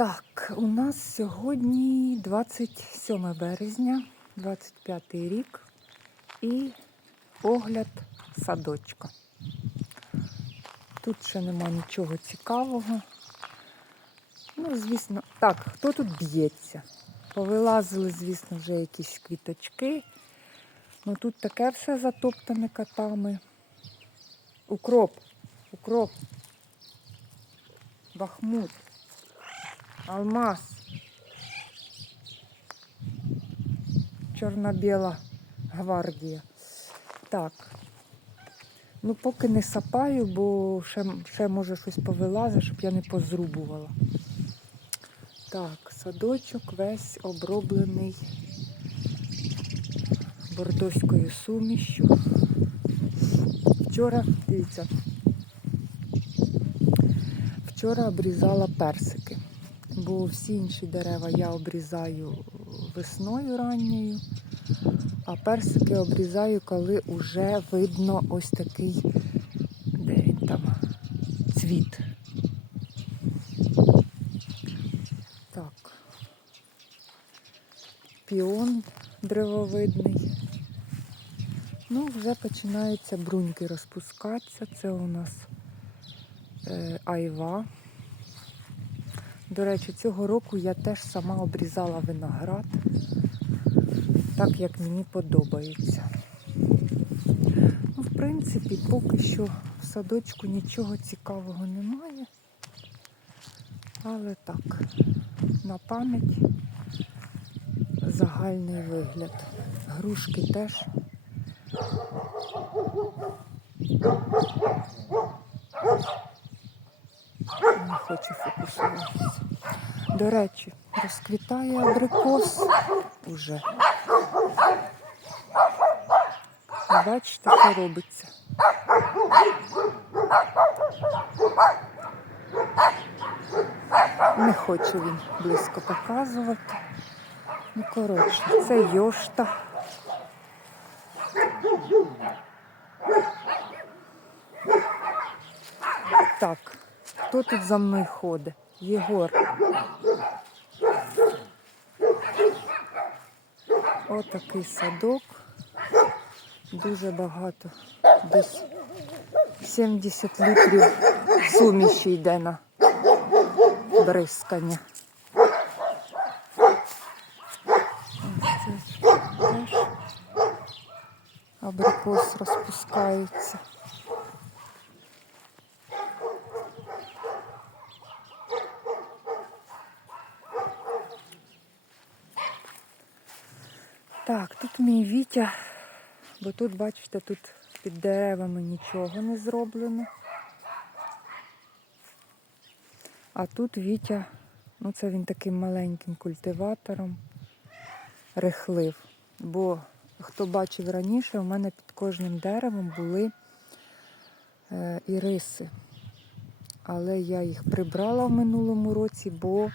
Так, у нас сьогодні 27 березня, 25 рік і огляд садочка. Тут ще нема нічого цікавого. Ну, звісно, так, хто тут б'ється? Повилазили, звісно, вже якісь квіточки. Ну тут таке все затоптане котами. Укроп, укроп, бахмут. Алмаз. Чорно-біла гвардія. Так. Ну, поки не сапаю, бо ще, ще може щось повилазить, щоб я не позрубувала. Так, садочок весь оброблений бордоською сумішю. Вчора, дивіться, вчора обрізала персики, бо всі інші дерева я обрізаю весною ранньою, а персики обрізаю, коли вже видно ось такий, де він там, цвіт. Так. Піон древовидний. Ну, вже починаються бруньки розпускатися. Це у нас е, айва. До речі, цього року я теж сама обрізала виноград, так як мені подобається. Ну, в принципі, поки що в садочку нічого цікавого немає. Але так, на пам'ять загальний вигляд. Грушки теж. Не хочу фокусуватися. До речі, розквітає абрикос уже. Бачите, що робиться. Не хоче він близько показувати. Ну, коротше, це йошта. Так, хто тут за мною ходить? Єгор. Отакий садок. Дуже багато. Десь 70 літрів суміші йде на бризкання. Абрикос розпускається. Так, тут мій Вітя, бо тут, бачите, тут під деревами нічого не зроблено. А тут Вітя, ну це він таким маленьким культиватором рихлив. Бо хто бачив раніше, у мене під кожним деревом були е, іриси. Але я їх прибрала в минулому році, бо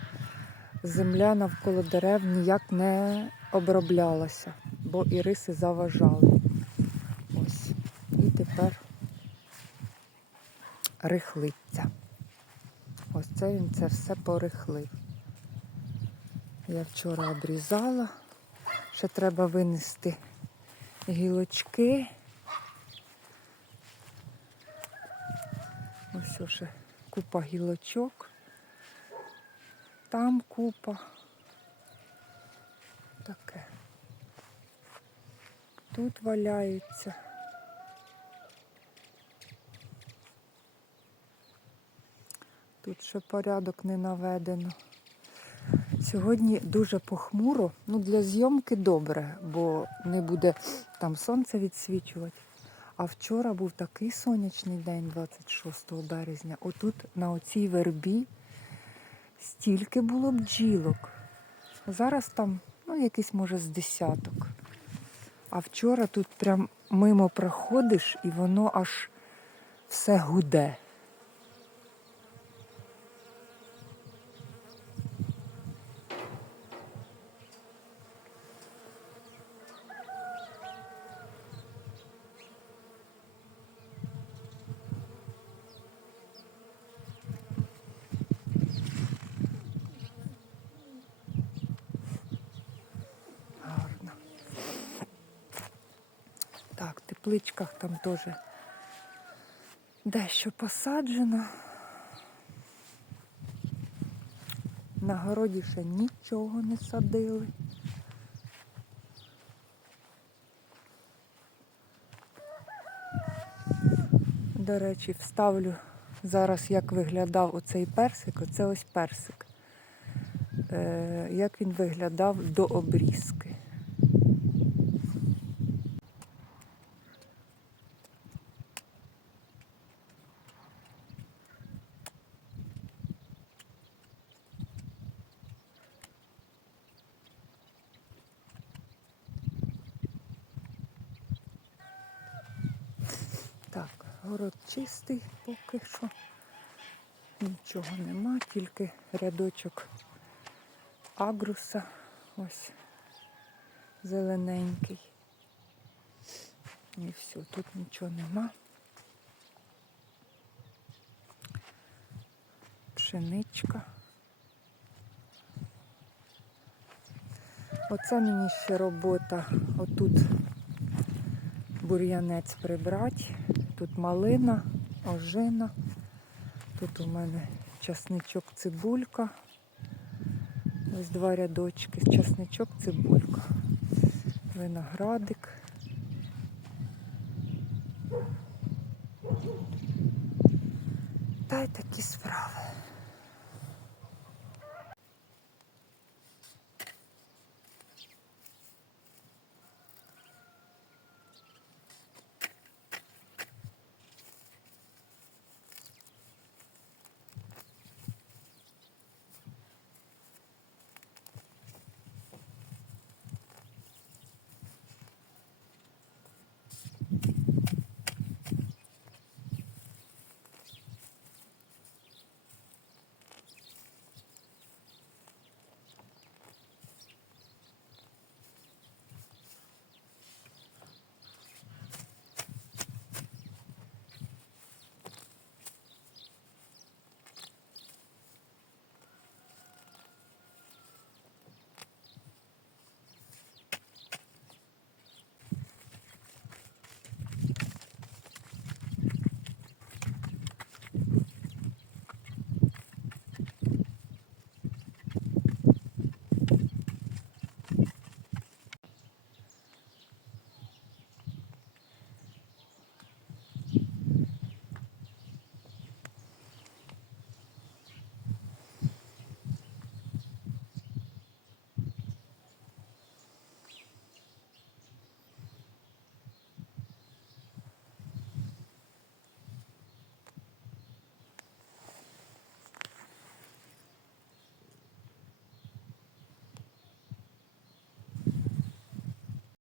земля навколо дерев ніяк не оброблялася, бо іриси заважали. Ось. І тепер рихлиться. Ось це він це все порихлив. Я вчора обрізала. Ще треба винести гілочки. Ось ще купа гілочок. Там купа. Таке. Тут валяються. Тут ще порядок не наведено. Сьогодні дуже похмуро. Ну, для зйомки добре, бо не буде там сонце відсвічувати. А вчора був такий сонячний день, 26 березня. Отут на оцій вербі стільки було бджілок. Зараз там, ну, якийсь, може, з десяток. А вчора тут прям мимо проходиш і воно аж все гуде. Тепличках там теж дещо посаджено. На городі ще нічого не садили. До речі, вставлю зараз, як виглядав оцей персик. Оце ось персик. Е, як він виглядав до обрізки. Так, город чистий поки що. Нічого нема, тільки рядочок агруса. Ось зелененький. І все, тут нічого нема. Пшеничка. Оце мені ще робота. Отут бур'янець прибрати. Тут малина, ожина. Тут у мене часничок, цибулька. Ось два рядочки. Часничок, цибулька. Виноградик. Та й такі справи.